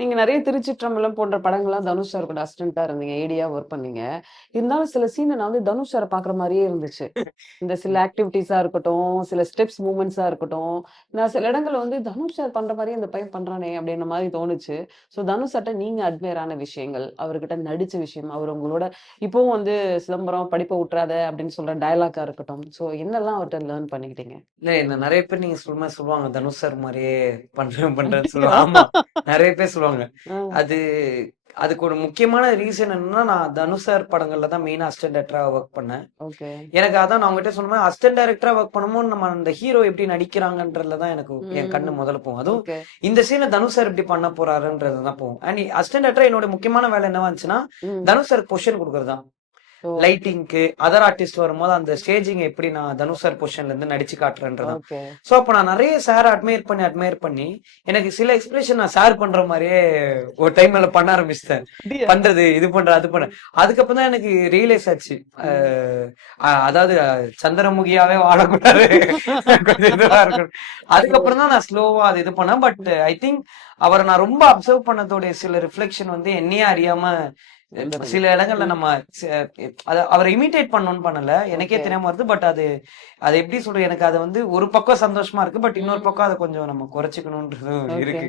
நீங்க நெறைய திருச்சிற்றம்பலம் போன்ற படங்கள்லாம் தனுஷ் சார் கூட அசிஸ்டன்ட்டா இருந்தீங்க. ஏடியா ஒர்க் பண்ணீங்க. இருந்தாலும் சில சீன நான் வந்து தனுஷ் சார பார்க்குற மாரியே இருந்துச்சு. இந்த சில ஆக்டிவிட்டீஸா இருக்கட்டும், சில ஸ்டெப்ஸ் மூவ்மெண்ட்ஸா இருக்கட்டும், நான் சில இடங்கள்ல வந்து தனுஷ் சார் பண்ற மாரியே இந்த பையன் பண்றானே! அப்டின்ற மாரி தோணுச்சு. ஸோ தனுஷ் சார்ட்ட நீங்க அட்மையர் ஆன விஷயங்கள், அவர்கிட்ட நடிச்ச விஷயம், அவர் உங்களோட இப்பவும் வந்து "சிதம்பரம் படிப்ப உட்றாத" அப்டின்னு சொல்ற டயலாக்கா இருக்கட்டும். ஸோ என்னலாம் அவர்ட்ட லேர்ன் பண்ணிக்கிட்டீங்க? இல்ல என்ன நெறைய பேர் நீங்க சொல்ற மாரி சொல்லுவாங்க. தனுஷ் சார் மாரியே பண்றேன்னு அப்டியா? சொல்லுவாங்க. ஆமா. நெறைய பேர் சொல்லுவாங்க. ஆ. அது அதுக்கு ஒரு முக்கியமான ரீசன் என்னன்னா, நான் தனுஷ் சார் படங்கள்ல தான் மெயினா அசிஸ்டன்ட் டைரக்டரா வொர்க் பண்ணேன். ஓகே. எனக்கு அதான் நான் உங்ககிட்ட சொன்ன மாரி அசிஸ்டன்ட் டைரக்டரா வொர்க் பண்ணும்போது, நம்ம அந்த ஹீரோ எப்படி நடிக்கிறாங்கன்றதுல தான் எனக்கு என் கண்ணு ம். முதல்ல போகும். அதுவும் ஓகே. இந்த சீன தனுஷ் சார் எப்படி பண்ண போறாருன்றது தான் போகும். அண்ட் அசிஸ்டன்ட் டைரக்டரா என்னோட முக்கியமான வேலை என்னவா இருந்துச்சுன்னா, ம். தனுஷ் சாருக்கு பொசிஷன் குடுக்குறது தான். ஓ! லைட்டிங்க்கு, அதர் ஆர்டிஸ்ட் வரும்போது அந்த ஸ்டேஜிங் எப்படி நான் தனுஷ் சார் பொசிஷன்ல இருந்து நடிச்சு காட்டுறேன்றதுதான். ஓகே. சோ, அப்ப நான் நெறைய சார அட்மையர் பண்ணி, எனக்கு சில எக்ஸ்பிரஷன் நான் சார் பண்ற மாரியே ஒரு டைம்ல பண்ண ஆரம்பிச்சுட்டேன். அப்டியா? பண்றது, இது பண்றேன், அது பண்றேன். அதுக்கப்புறம் தான் எனக்கு ரியலைஸ் ஆச்சு. அ ம். அதாவது சந்திரமுகியாவே வாழக்கூடாது. கொஞ்சம் இதுவா இருக்கணும். ஓ! அதுக்கப்புறம் தான் நான் ஸ்லோவா அது இது பண்ணேன். பட் ஐ திங்க் அவர நான் ரொம்ப அப்சர்வ் பண்ணதோட சில ரிஃப்ளெக்ஷன் வந்து என்னையே அறியாம வந்ததுங்க. சில இடங்கள்ல ம். நம்ம ச அவர இமிட்டேட் பண்ணணும்னு பண்ணல. எனக்கே ஓகே. தெரியாம வருது. பட் அது அது எப்படி சொல்றது? எனக்கு அது வந்து ஒரு பக்கம் சந்தோஷமா இருக்கு. பட் இன்னொரு ம். பக்கம் அத கொஞ்சம் நம்ம குறைச்சுக்கணும்ன்றதும் ஓகே. இருக்கு.